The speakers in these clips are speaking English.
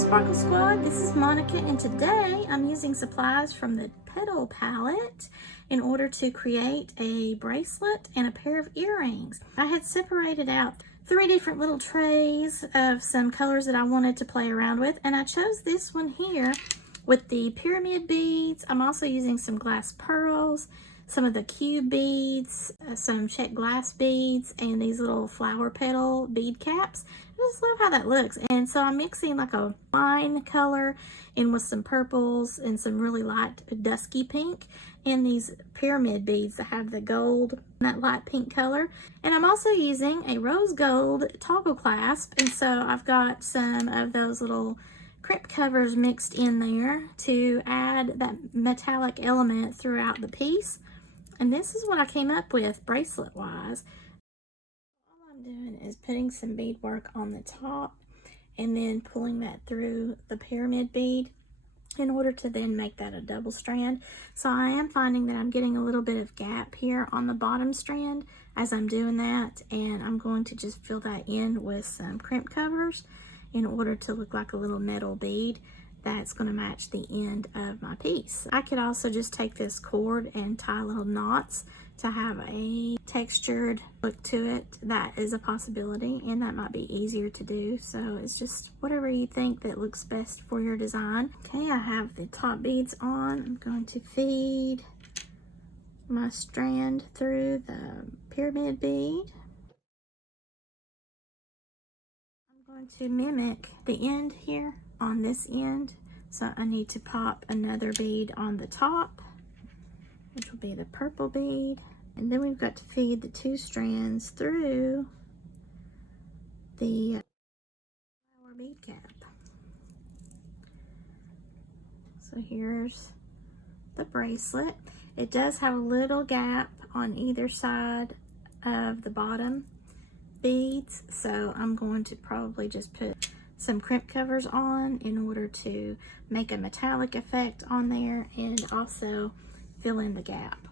Sparkle Squad, this is Monica, and today I'm using supplies from the Petal palette in order to create a bracelet and a pair of earrings. I had separated out 3 different little trays of some colors that I wanted to play around with, and I chose this one here with the pyramid beads. I'm also using some glass pearls, some of the cube beads, some check glass beads, and these little flower petal bead caps. I just love how that looks. And so I'm mixing like a wine color in with some purples and some really light dusky pink in these pyramid beads that have the gold, that light pink color. And I'm also using a rose gold toggle clasp, and so I've got some of those little crimp covers mixed in there to add that metallic element throughout the piece. And this is what I came up with bracelet wise. All I'm doing is putting some beadwork on the top and then pulling that through the pyramid bead in order to then make that a double strand. So I am finding that I'm getting a little bit of gap here on the bottom strand as I'm doing that, and I'm going to just fill that in with some crimp covers in order to look like a little metal bead that's going to match the end of my piece. I could also just take this cord and tie little knots to have a textured look to it. That is a possibility, and that might be easier to do. So it's just whatever you think that looks best for your design. Okay, I have the top beads on. I'm going to feed my strand through the pyramid bead. I'm going to mimic the end here on this end, so I need to pop another bead on the top, which will be the purple bead, and then we've got to feed the 2 strands through the flower bead cap. So here's the bracelet. It does have a little gap on either side of the bottom beads, so I'm going to probably just put some crimp covers on in order to make a metallic effect on there and also fill in the gap.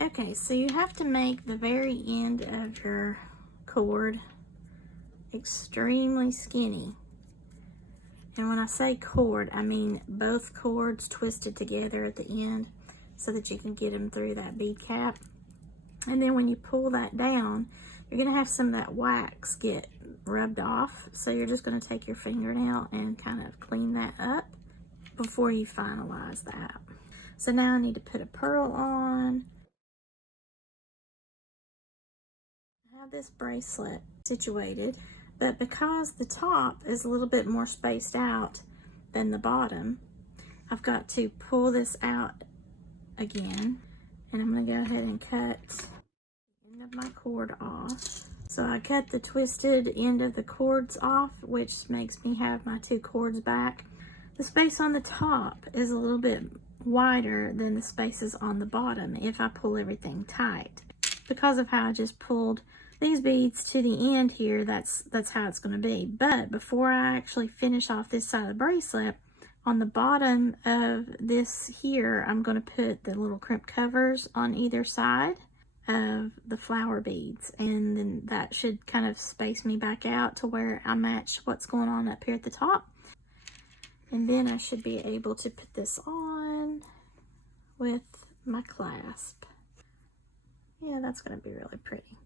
Okay, so you have to make the very end of your cord extremely skinny. And when I say cord, I mean both cords twisted together at the end so that you can get them through that bead cap. And then when you pull that down, you're going to have some of that wax get rubbed off. So you're just going to take your fingernail and kind of clean that up before you finalize that. So now I need to put a pearl on. I have this bracelet situated, but because the top is a little bit more spaced out than the bottom, I've got to pull this out again. And I'm going to go ahead and cut the end of my cord off. So I cut the twisted end of the cords off, which makes me have my 2 cords back. The space on the top is a little bit wider than the spaces on the bottom if I pull everything tight. Because of how I just pulled these beads to the end here, that's how it's going to be. But before I actually finish off this side of the bracelet, on the bottom of this here, I'm going to put the little crimp covers on either side of the flower beads, and then that should kind of space me back out to where I match what's going on up here at the top. And then I should be able to put this on with my clasp. Yeah, that's going to be really pretty.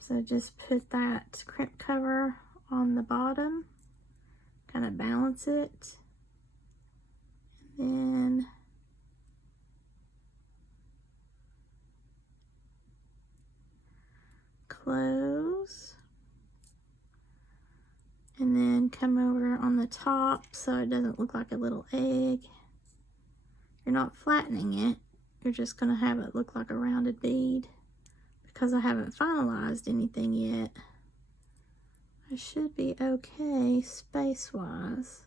So just put that crimp cover on the bottom, kind of balance it, and then close, and then come over on the top so it doesn't look like a little egg. You're not flattening it, you're just going to have it look like a rounded bead. Because I haven't finalized anything yet, I should be okay space wise.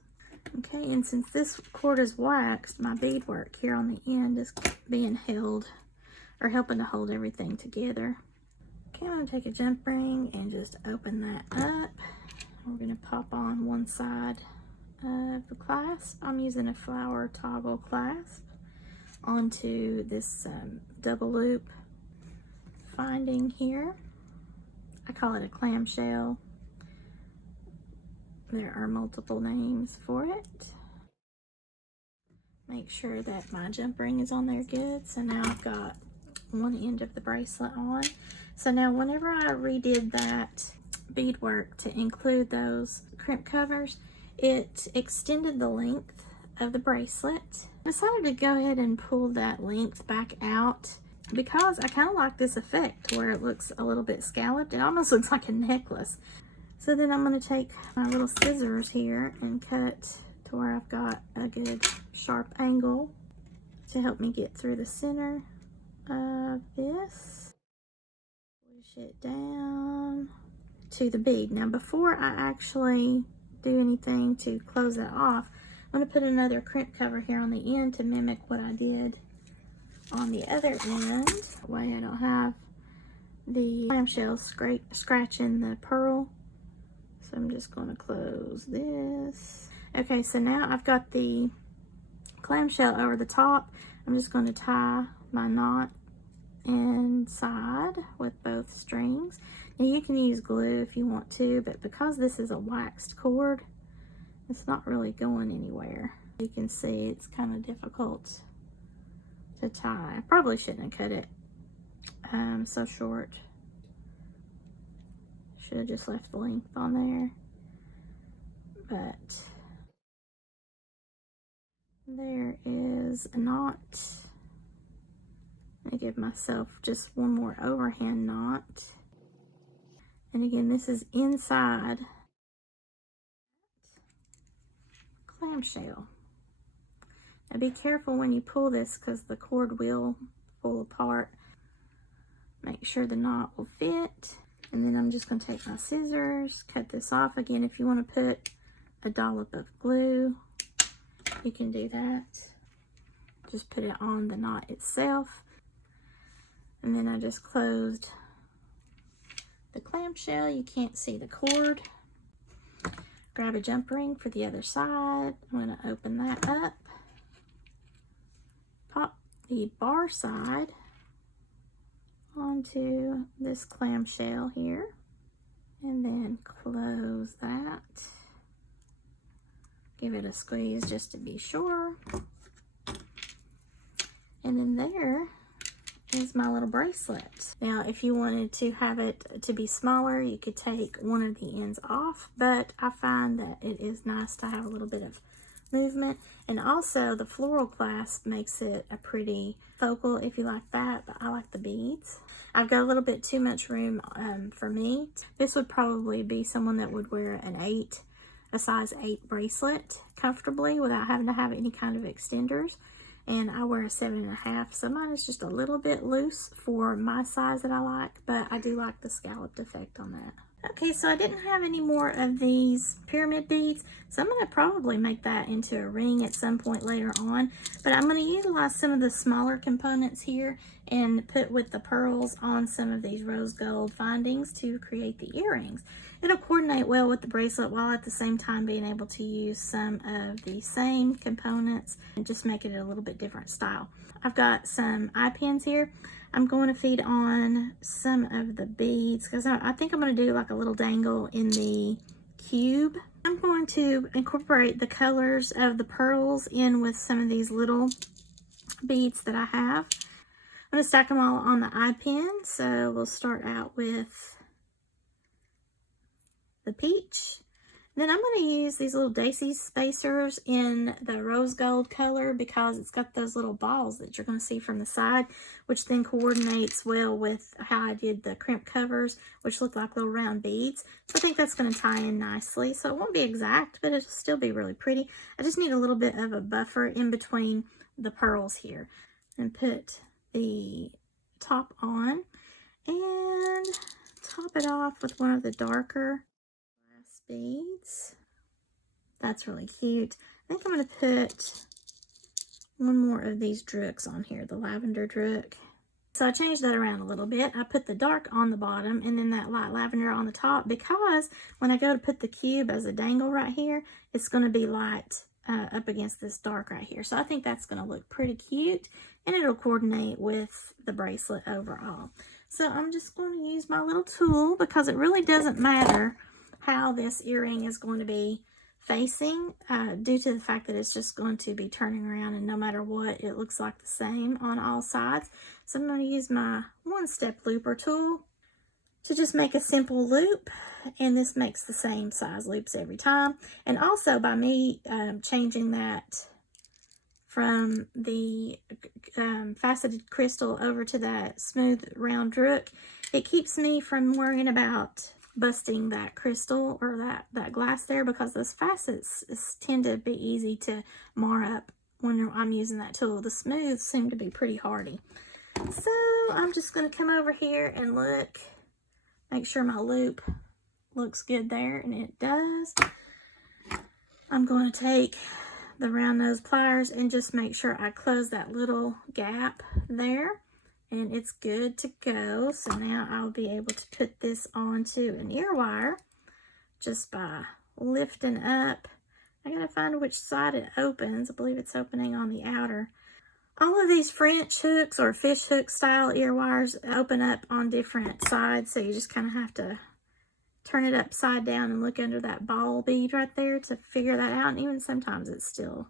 Okay, and since this cord is waxed, my beadwork here on the end is being held, or helping to hold everything together. Okay, I'm going to take a jump ring and just open that up. We're going to pop on one side of the clasp. I'm using a flower toggle clasp onto this double loop finding here. I call it a clamshell There are multiple names for it. Make sure that my jump ring is on there good. So now I've got one end of the bracelet on. So now whenever I redid that beadwork to include those crimp covers, it extended the length of the bracelet. I decided to go ahead and pull that length back out because I kind of like this effect where it looks a little bit scalloped. It almost looks like a necklace. So then I'm going to take my little scissors here and cut to where I've got a good sharp angle to help me get through the center of this. Push it down to the bead. Now before I actually do anything to close that off, I'm going to put another crimp cover here on the end to mimic what I did on the other end. That way I don't have the clamshell scratching the pearl. So I'm just going to close this. Okay, so now I've got the clamshell over the top. I'm just going to tie my knot inside with both strings. Now you can use glue if you want to, but because this is a waxed cord, it's not really going anywhere. You can see it's kind of difficult to tie. I probably shouldn't have cut it so short. Should have just left the length on there. But there is a knot. I give myself just one more overhand knot. And again, this is inside clamshell. Now be careful when you pull this because the cord will pull apart. Make sure the knot will fit. And then I'm just going to take my scissors, cut this off. Again, if you want to put a dollop of glue, you can do that. Just put it on the knot itself. And then I just closed the clamshell. You can't see the cord. Grab a jump ring for the other side. I'm going to open that up. Pop the bar side onto this clamshell here. And then close that. Give it a squeeze just to be sure. And then there is my little bracelet. Now, if you wanted to have it to be smaller, you could take one of the ends off, but I find that it is nice to have a little bit of movement. And also the floral clasp makes it a pretty focal if you like that, but I like the beads. I've got a little bit too much room for me. This would probably be someone that would wear a size 8 bracelet comfortably without having to have any kind of extenders. And I wear a 7.5, so mine is just a little bit loose for my size that I like, but I do like the scalloped effect on that. Okay, so I didn't have any more of these pyramid beads, so I'm going to probably make that into a ring at some point later on. But I'm going to utilize some of the smaller components here and put with the pearls on some of these rose gold findings to create the earrings. It'll coordinate well with the bracelet while at the same time being able to use some of the same components and just make it a little bit different style. I've got some eye pins here. I'm going to feed on some of the beads because I think I'm going to do like a little dangle in the cube. I'm going to incorporate the colors of the pearls in with some of these little beads that I have. I'm going to stack them all on the eye pin. So we'll start out with the peach. Then I'm going to use these little daisy spacers in the rose gold color because it's got those little balls that you're going to see from the side, which then coordinates well with how I did the crimp covers, which look like little round beads. So I think that's going to tie in nicely. So it won't be exact, but it'll still be really pretty. I just need a little bit of a buffer in between the pearls here. And put the top on and top it off with one of the darker beads. That's really cute. I think I'm going to put one more of these drooks on here, the lavender drook. So I changed that around a little bit. I put the dark on the bottom and then that light lavender on the top because when I go to put the cube as a dangle right here, it's going to be light up against this dark right here. So I think that's going to look pretty cute and it'll coordinate with the bracelet overall. So I'm just going to use my little tool because it really doesn't matter how this earring is going to be facing due to the fact that it's just going to be turning around, and no matter what, it looks like the same on all sides. So I'm going to use my one-step looper tool to just make a simple loop, and this makes the same size loops every time. And also by me changing that from the faceted crystal over to that smooth round rook, it keeps me from worrying about busting that crystal or that glass there, because those facets tend to be easy to mar up when I'm using that tool. The smooths seem to be pretty hardy. So I'm just going to come over here and look, make sure my loop looks good there, and it does. I'm going to take the round nose pliers and just make sure I close that little gap there, and it's good to go. So now I'll be able to put this onto an ear wire just by lifting up. I gotta find which side it opens. I believe it's opening on the outer. All of these French hooks or fish hook style ear wires open up on different sides, so you just kind of have to turn it upside down and look under that ball bead right there to figure that out. And even sometimes it's still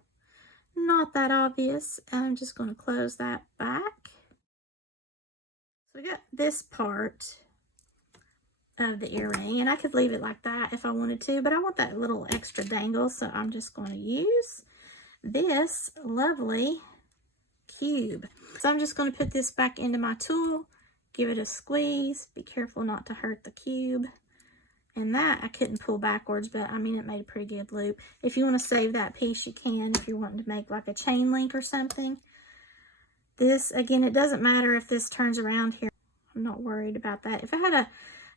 not that obvious. I'm just going to close that back. So we got this part of the earring, and I could leave it like that if I wanted to, but I want that little extra dangle, so I'm just going to use this lovely cube. So I'm just going to put this back into my tool, give it a squeeze, be careful not to hurt the cube. And that I couldn't pull backwards, but I mean, it made a pretty good loop. If you want to save that piece, you can, if you're wanting to make like a chain link or something. This, again, it doesn't matter if this turns around here. I'm not worried about that. If I had a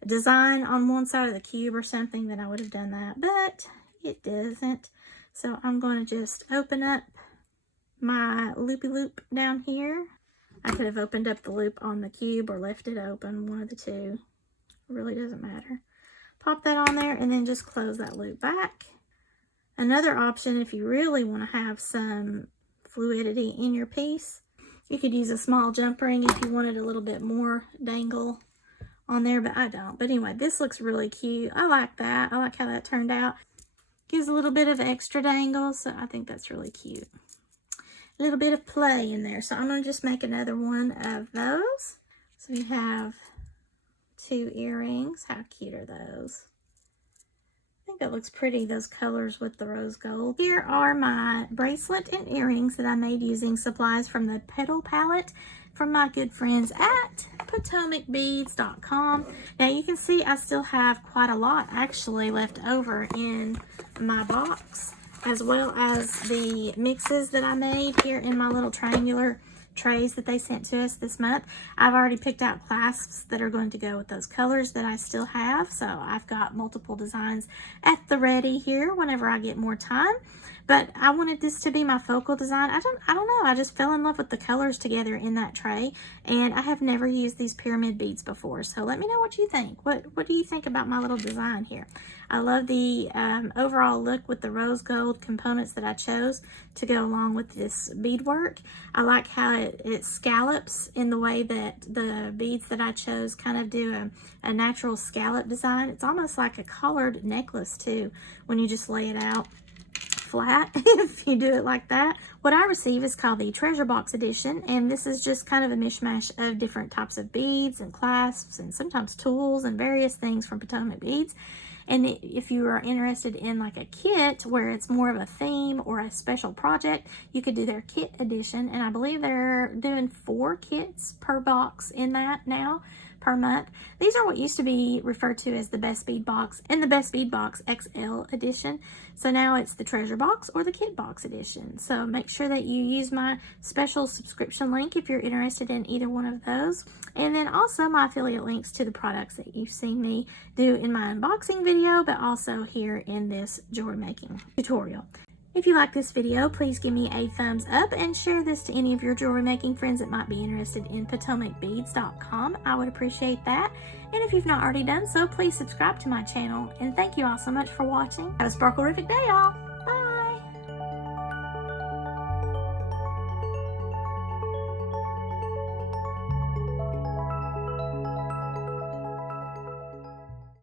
design on one side of the cube or something, then I would have done that, but it doesn't. So I'm going to just open up my loopy loop down here. I could have opened up the loop on the cube or left it open, one of the two. It really doesn't matter. Pop that on there and then just close that loop back. Another option, if you really want to have some fluidity in your piece, you could use a small jump ring if you wanted a little bit more dangle on there, but I don't. But anyway, this looks really cute. I like that. I like how that turned out. Gives a little bit of extra dangle, so I think that's really cute. A little bit of play in there. So I'm going to just make another one of those. So we have 2 earrings. How cute are those? I think that looks pretty, those colors with the rose gold. Here are my bracelet and earrings that I made using supplies from the Petal Palette from my good friends at PotomacBeads.com. Now you can see I still have quite a lot actually left over in my box, as well as the mixes that I made here in my little triangular trays that they sent to us this month. I've already picked out clasps that are going to go with those colors that I still have, so I've got multiple designs at the ready here whenever I get more time. But I wanted this to be my focal design. I don't know, I just fell in love with the colors together in that tray, and I have never used these pyramid beads before, so let me know what you think. What do you think about my little design here? I love the overall look with the rose gold components that I chose to go along with this beadwork. I like how it scallops in the way that the beads that I chose kind of do a natural scallop design. It's almost like a collared necklace too when you just lay it out flat if you do it like that. What I receive is called the Treasure Box Edition, and this is just kind of a mishmash of different types of beads and clasps and sometimes tools and various things from Potomac Beads. And if you are interested in like a kit where it's more of a theme or a special project, you could do their kit edition, and I believe they're doing 4 kits per box in that now per month. These are what used to be referred to as the Best Bead Box and the Best Bead Box XL edition. So now it's the Treasure Box or the Kit Box edition. So make sure that you use my special subscription link if you're interested in either one of those. And then also my affiliate links to the products that you've seen me do in my unboxing video, but also here in this jewelry making tutorial. If you like this video, please give me a thumbs up and share this to any of your jewelry making friends that might be interested in PotomacBeads.com. I would appreciate that. And if you've not already done so, please subscribe to my channel. And thank you all so much for watching. Have a sparkle-rific day, y'all.